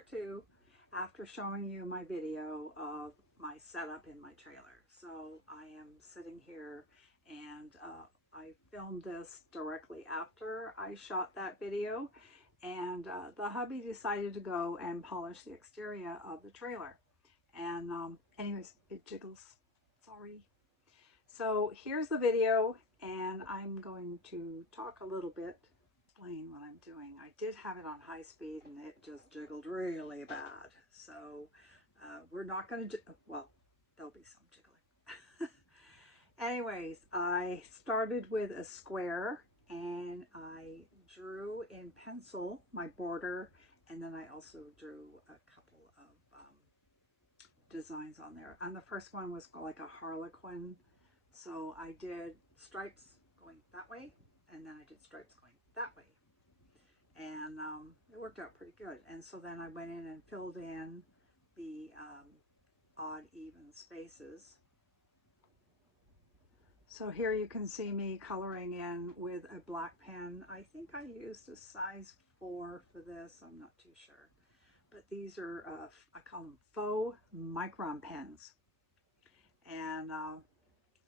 part 2 after showing you my video of my setup in my trailer. So I am sitting here and I filmed this directly after I shot that video, and the hubby decided to go and polish the exterior of the trailer. And anyways, it jiggles. Sorry. So here's the video, and I'm going to talk a little bit, explain what I'm doing. I did have it on high speed and it just jiggled really bad. So we're not going to, well, there'll be some jiggling. Anyways, I started with a square and I drew in pencil my border, and then I also drew a couple of designs on there. And the first one was like a harlequin. So I did stripes going that way, and then I did stripes going that way. And it worked out pretty good. And so then I went in and filled in the odd even spaces. So here you can see me coloring in with a black pen. I think I used a size 4 for this. I'm not too sure. But these are, I call them faux micron pens. And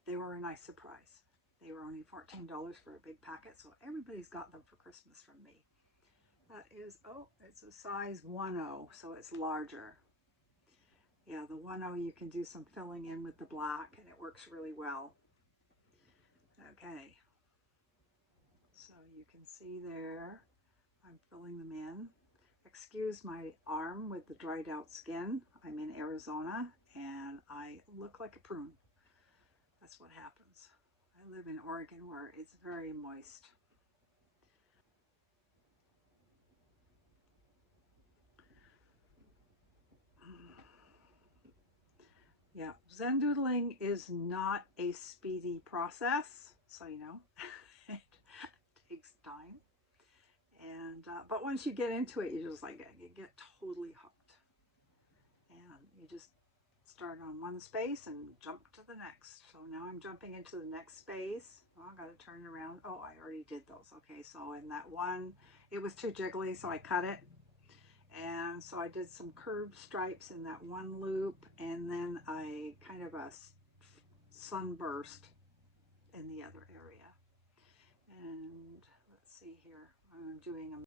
they were a nice surprise. They were only $14 for a big packet, so everybody's got them for Christmas from me. That is, oh, it's a size 1.0, so it's larger. Yeah, the 1.0 you can do some filling in with the black, and it works really well. Okay, so you can see there, I'm filling them in. Excuse my arm with the dried out skin. I'm in Arizona, and I look like a prune. That's what happens. I live in Oregon where it's very moist. Yeah, Zen doodling is not a speedy process, so you know, it takes time. And but once you get into it, you just like you get totally hooked, and you just start on one space and jump to the next. So now I'm jumping into the next space. Oh, I got to turn it around. Oh, I already did those. Okay, so in that one, it was too jiggly, so I cut it. And so I did some curved stripes in that one loop, and then I kind of a sunburst in the other area. And let's see here, I'm doing a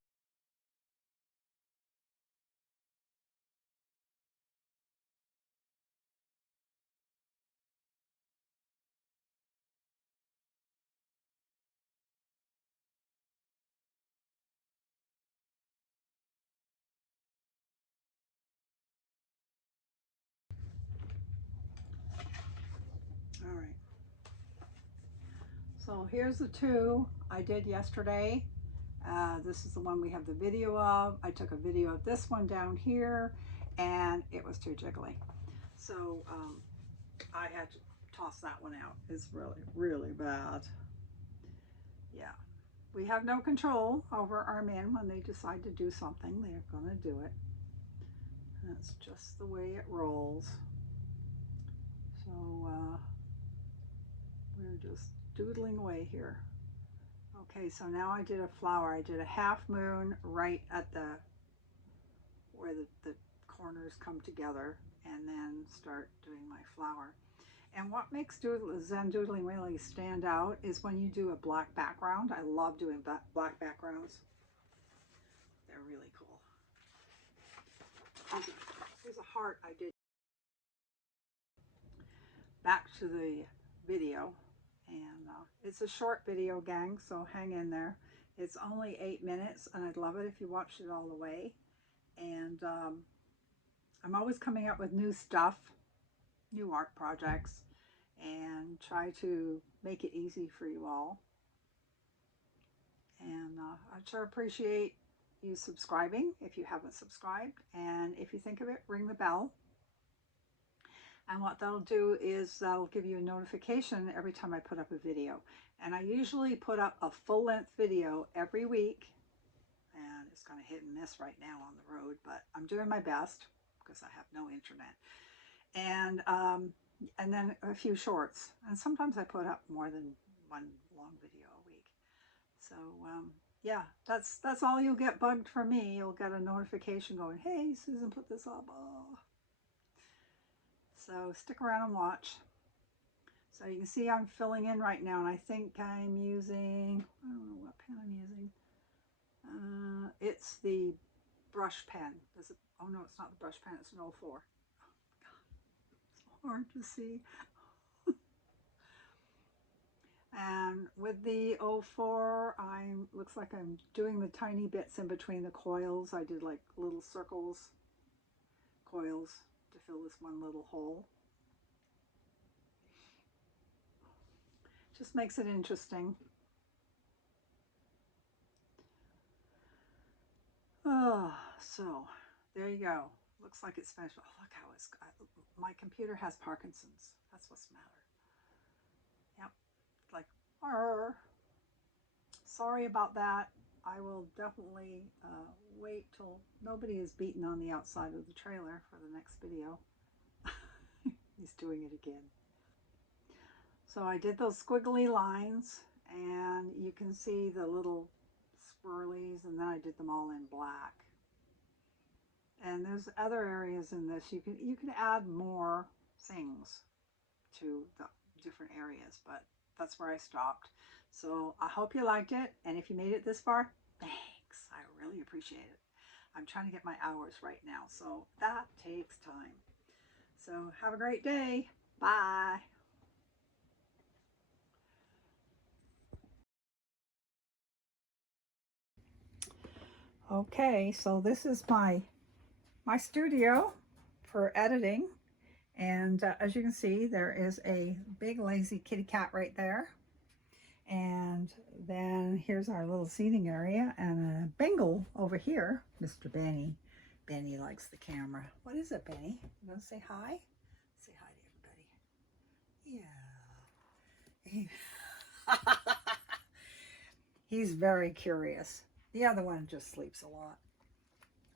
all right. So here's the two I did yesterday. This is the one we have the video of. I took a video of this one down here, and it was too jiggly. So I had to toss that one out. It's really, really bad. Yeah. We have no control over our men. When they decide to do something, they're going to do it. That's just the way it rolls. So we're just doodling away here. Okay, so now I did a flower. I did a half moon right at the where the corners come together, and then start doing my flower. And what makes Zen doodling really stand out is when you do a black background. I love doing black backgrounds. They're really cool. Here's a heart I did. Back to the video, and it's a short video, gang, so hang in there. It's only 8 minutes, and I'd love it if you watched it all the way. And I'm always coming up with new stuff, new art projects, and try to make it easy for you all. And I sure appreciate you subscribing if you haven't subscribed, and if you think of it, ring the bell. And what that'll do is that'll give you a notification every time I put up a video. And I usually put up a full-length video every week, and it's kind of hit and miss right now on the road, but I'm doing my best because I have no internet. And then a few shorts, and sometimes I put up more than one long video a week. So yeah, that's all you'll get bugged from me. You'll get a notification going, hey, Susan put this up. Oh. So stick around and watch. So you can see I'm filling in right now, and I think I'm using, I don't know what pen I'm using. It's the brush pen. Oh no, it's not the brush pen, it's an 04. It's hard to see. And with the 04, looks like I'm doing the tiny bits in between the coils. I did like little circles, coils to fill this one little hole. Just makes it interesting. Oh, so there you go. Looks like it's finished. Oh, look how my computer has Parkinson's. That's what's the matter. Yep. Like, sorry about that. I will definitely wait till nobody is beaten on the outside of the trailer for the next video. He's doing it again. So I did those squiggly lines, and you can see the little swirlies, and then I did them all in black. And there's other areas in this. You can add more things to the different areas, but that's where I stopped. So I hope you liked it, and if you made it this far, thanks. I really appreciate it. I'm trying to get my hours right now, so that takes time. So have a great day. Bye. Okay, so this is my studio for editing, and as you can see, there is a big lazy kitty cat right there, and then here's our little seating area, and a Bengal over here, Mr. Benny. Benny likes the camera. What is it, Benny? You want to say hi? Say hi to everybody. Yeah. He's very curious. The other one just sleeps a lot.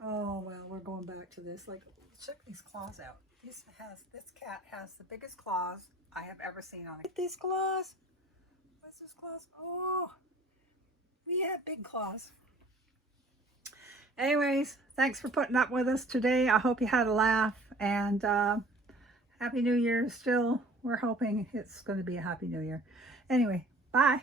Oh, well, we're going back to this. Like, check these claws out. This cat has the biggest claws I have ever seen on it. Look at these claws. What's this claws? Oh, we have big claws. Anyways, thanks for putting up with us today. I hope you had a laugh, and Happy New Year still. We're hoping it's going to be a Happy New Year. Anyway, bye.